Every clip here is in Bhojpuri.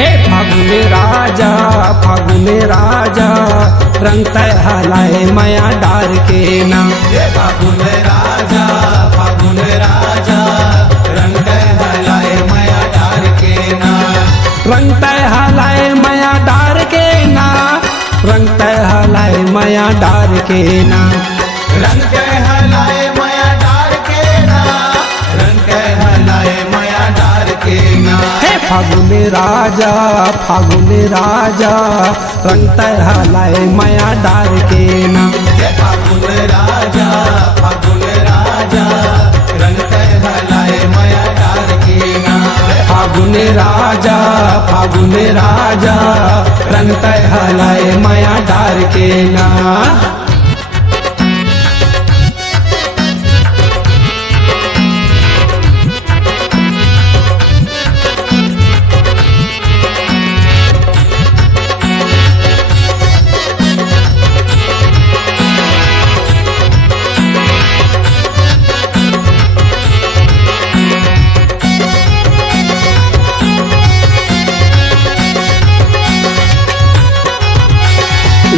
हे फागुन राजा फागुन राजा रंग तय हलाए माया डार के ना। हे फागुन राजा फागुन राजा रंग तय हलाए माया डार के ना। रंग तय हलाए माया डार के ना। रंग तय हलाए माया डार के ना। रंग तय हलाए माया डार के ना। रंग तय हलाए माया डार के ना। हे फागुन राजा फागुन राजा रंग तय हलाए माया डार के ना। हे फागुन राजा फागुन राजा रंग तय हलाए माया डार के ना। फागुन राजा फागुन राजा रंग तय हलाए माया डार के ना।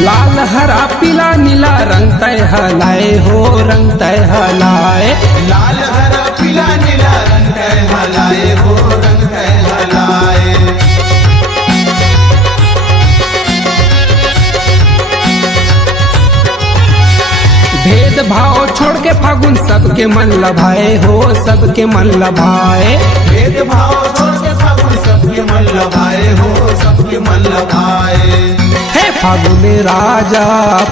लाल हरा पीला नीला रंग तय हलाए हो रंग तय हलाए। लाल हरा पीला नीला रंग तय हलाए हो रंग तय हलाए। भेद भाव छोड़ के फागुन सबके मन लभाए हो सबके मन लभाए। भेद भाव छोड़ के फागुन सबके मन लभाए हो सबके मन लभाए। हे फागुन राजा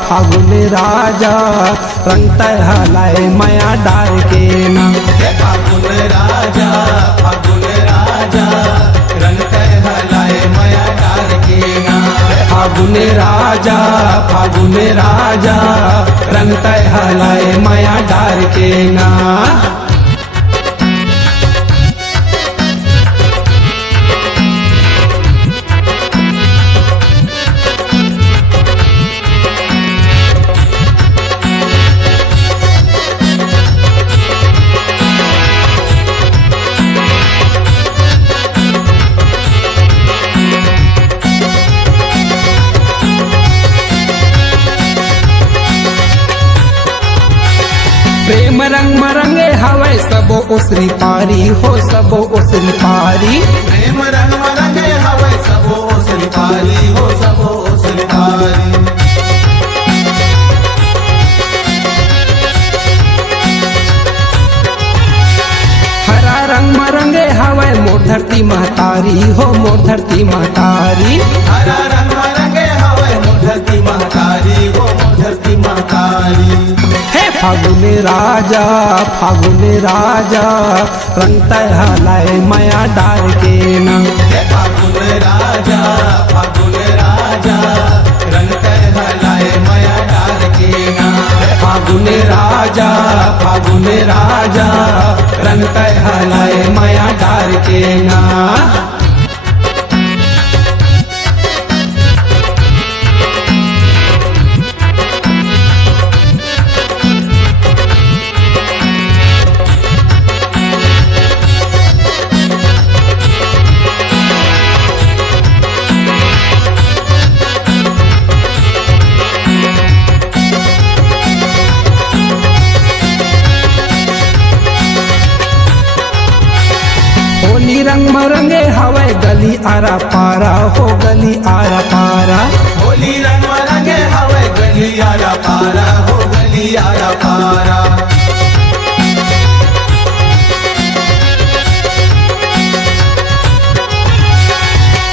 फागुन राजा रंग तय हलाए माया डार के ना। हे फागुन राजा फागुन राजा रंग तय हलाए माया डार के ना। फागुन राजा फागुन राजा रंग तय हलाए माया डार के ना। प्रेम रंग मरंगे हवे सबो उसरी पारी हो सबो उसरी पारी। प्रेम रंग मरंगे हवे सबो उसरी पारी हो सबो उसरी पारी। हरा रंग मरंगे हवे मोर धरती महतारी हो मोर धरती महतारी। हरा रंग मरंगे हवे मोर धरती महतारी हो मोर धरती महतारी। हे फागुन राजा फागुन राजा रंग तय हलाए माया डार के ना। हे फागुन राजा फागुन राजा रंग तय हलाए माया डार के ना। फागुन राजा फागुन राजा रंग तय हलाए माया डार के ना। होली रंग मरंगे हवे गली आरा पारा हो गली आरा पारा। होली रंग मरंगे हवे गली आरा पारा हो गली आरा पारा।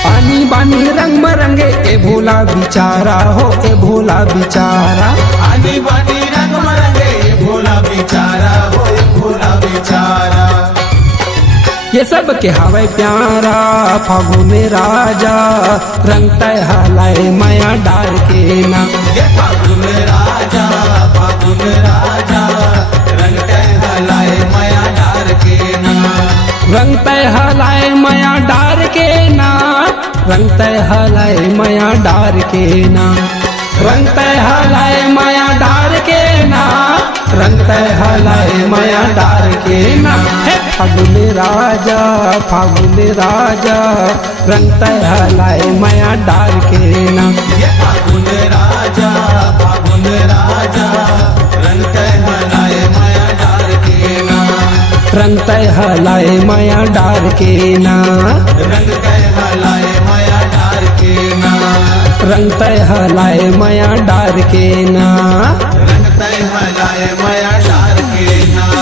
पानी बानी रंग मरंगे ए भोला बिचारा हो ए भोला बिचारा। आनी बानी रंग मरंगे ये भोला बेचारा हो ये भोला बेचारा। ये सब के हवे प्यारा फागुन राजा रंग तय हलाए माया डार के ना। ये फागुन राजा फागुन राजा रंग तय हलाए माया डार के ना। रंग तय हलाए माया डार के ना। रंग तय हलाए माया डार के ना। रंग तय हलाए माया डार के ना। रंग तय हलाए माया डार के ना हे फागुन राजा फागुन राजा रंग तय हलाए माया डार के ना ये फागुन राजा रंग तय हलाए माया डार के ना रंग तय हलाए माया डार के ना रंग तय हलाए माया डार के ना रंग तय हलाए माया डार के ना रंग तय हलाए माया डार के ना